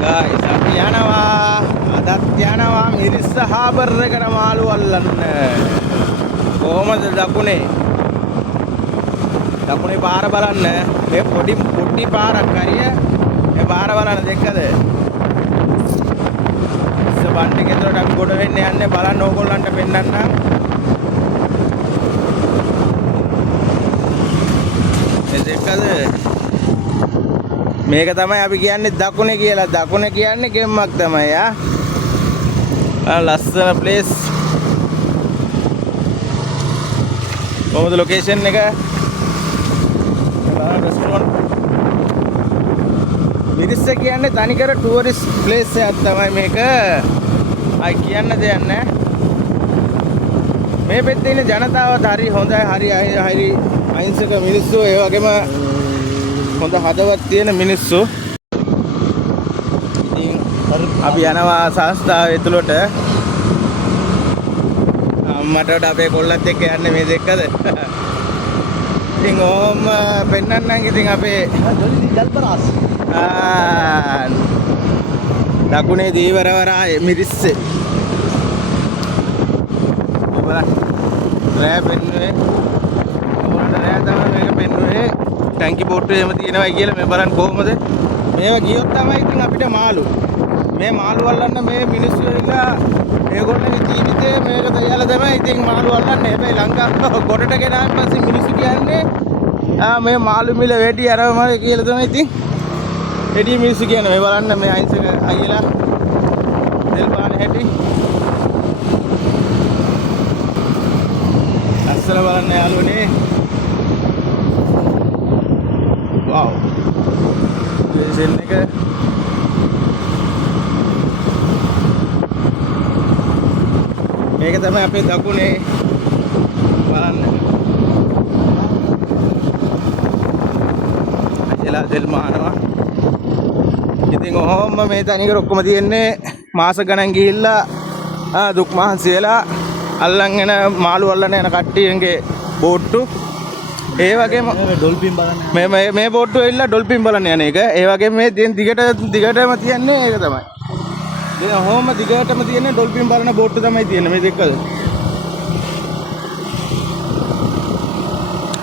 guys අපි යනවා අදත් යනවා මිරිස්ස හාබර් එකට මාළු අල්ලන්න කොහමද දකුණේ පාර බලන්න මේ පොඩි පාරක් හරිය මේ පාර බලන්න දෙකද ඉස්ස බන්ට් එකේ දොරට අපි ගොඩ වෙන්න යන්නේ බලන්න ඕගොල්ලන්ට පෙන්නන්නම් මේ දෙකද මේක තමයි අපි කියන්නේ දකුණේ කියලා. දකුණ කියන්නේ ගෙම්මක් තමයි ආ ලස්සන ප්ලේස්. කොහොමද ලොකේෂන් එක? මිරිස්ස කියන්නේ තනිකර ටුවරිස්ට් ප්ලේස් එකක් තමයි මේක. අය කියන්න දෙයක් නැහැ. මේ පැත්තේ ඉන්න ජනතාවත් හරි හොඳයි හරි අහිංසක මිනිස්සු ඒ වගේම හොඳ හදවත් තියෙන මිනිස්සු. ඉතින් අපි යනවා සංස්ථාව ඇතුළට. අම්මට අපේ කොල්ලත් එක්ක යන්නේ මේ දෙකද. ඉතින් ඕම පෙන්නන්නම් ඉතින් අපේ ජල්පරාස්. දකුණේ දීවරවරා මිරිස්සේ. බලන්න. රෑ පෙන්නුවේ. මොනට රෑ තමයි මේක පෙන්නුවේ. ටැංකි බෝට්ටුව එහෙම තියෙනවා කියලා මේ බලන්න කොහොමද මේවා ගියොත් තමයි ඉතින් අපිට මාළු මේ මාළු අල්ලන්න මේ මිනිස්සු ඉලා මේගොල්ලන්ගේ ජීවිතේ මේක තියලා තමයි ඉතින් මාළු අල්ලන්නේ හැබැයි ලංකාව ගොඩට ගෙනාන් පස්සේ මිනිස්සු කියන්නේ මේ මාළු මිල වැඩි අරම කියලා තමයි ඉතින් වැඩි මිනිස්සු කියන්නේ මේ බලන්න මේ අහිංසක අයියලා දෙල් පාන හැටි අස්සල බලන්න යාළුවනේ wow ලොකේෂන් එක මේක තමයි අපේ දකුණේ බලන්න අජලා දෙල් මානවා ඉතින් ඔහොම මේ තනිකර ඔක්කොම තියෙන්නේ මාස ගණන් ගිහිල්ලා දුක් මහන්සි වෙලා අල්ලන් එන මාළු අල්ලන යන කට්ටියන්ගේ බෝට්ටු ඒ වගේම ඩොල්ෆින් බලන්න මේ බෝට්ටුව ඇවිල්ලා ඩොල්ෆින් බලන්න යන එක. ඒ වගේම මේ දිගටම තියන්නේ ඒක තමයි. දැන් ඔහොම දිගටම තියන්නේ ඩොල්ෆින් බලන බෝට්ටු තමයි තියන්නේ මේ දෙකද.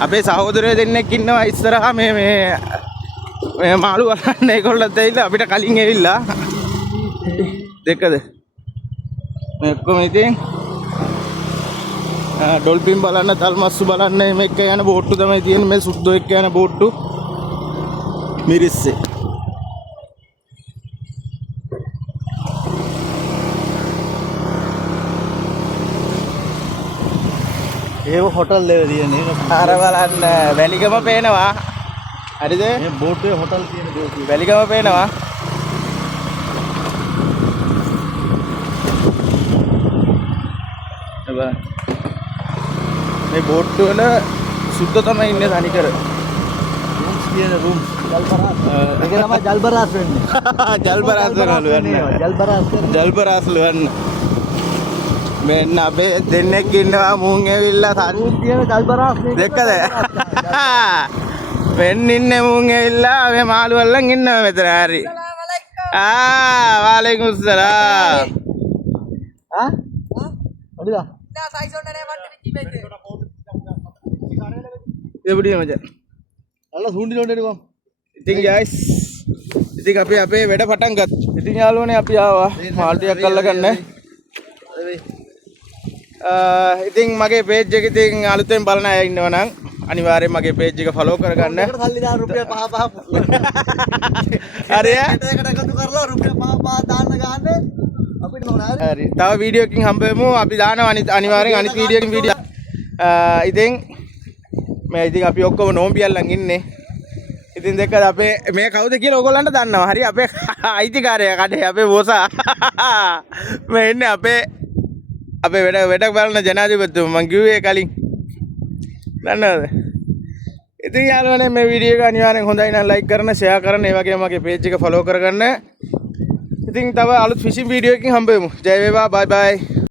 අපේ සහෝදරයෝ දෙන්නෙක් ඉන්නවා ඉස්සරහා මේ මාළු බලන්න ඒගොල්ලොත් ඇවිල්ලා අපිට කලින් ඇවිල්ලා දෙකද. මේ ඔක්කොම ඉතින් ඩොල්ෆින් බලන්න තල්මස්සු බලන්න මේක යන බෝට්ටු තමයි තියෙන්නේ මේ සුද්දෝ එක්ක යන බෝට්ටු මිරිස්සේ ඒව හොටල් එක තියෙන්නේ අර බලන්න වැලිගම පේනවා හරිද මේ බෝට්ටුවේ හොටල් තියෙන දේ වැලිගම පේනවා බලන්න මේ බෝට්ටු වල සුද්ධ තමයි ඉන්නේ තනිකර රූම්ස් කියන රූම්ස් ජල්බරාස් ඒක තමයි ජල්බරාස් වෙන්නේ ජල්බරාස් වෙනවලු ජල්බරාස්ලු වෙන්න මෙන්න අපේ දෙන්නෙක් ඉන්නවා මුන් ඇවිල්ලා රූම් තියෙන ජල්බරාස් දෙකද වෙන්න ඉන්නේ මුන් ඇවිල්ලා මේ මාළු වල්ලන් ඉන්නවා මෙතන හරි वालेकुम सलाम අදිලා එබුඩිය මචං අල්ල සුන්ඩි ලොන්ඩේ කොම් ඉතින් guys ඉතින් අපි අපේ වැඩ පටන් ගත්තා ඉතින් යාළුවනේ අපි ආවා මාල් ටිකක් අල්ලගන්න ඉතින් මගේ page එක ඉතින් අලුතෙන් බලන අය ඉන්නවා නම් අනිවාර්යෙන් මගේ page එක follow කරගන්න සල්ලි දාන රුපියල් 5 හරිය එකට එකතු කරලා රුපියල් 5 දාන්න ගහන්නේ අපිට මොනවා හරි තව වීඩියෝ එකකින් හම්බෙමු අපි දානවා අනිවාර්යෙන් අනිත් වීඩියෝ එකකින් වීඩියෝ ඉතින් මේ ඉතින් අපි ඔක්කොම නෝම්බියල්ලන් ඉන්නේ ඉතින් දෙකද අපේ මේ කවුද කියලා ඔයගොල්ලන්ට දන්නවා හරි අපේ අයිතිකාරයා කඩේ අපේ බෝසා මේ ඉන්නේ අපේ වැඩ බලන ජනාධිපතිතුමා මං කිව්වේ කලින් දන්නවද ඉතින් යාළුවනේ මේ වීඩියෝ එක අනිවාර්යෙන් හොඳයි නම් ලයික් කරන්න ෂෙයා කරන්න ඒ වගේම මගේ page එක follow කරගන්න ඉතින් තව අලුත් ෆිෂින් වීඩියෝ එකකින් හම්බෙමු ජය වේවා බයි බයි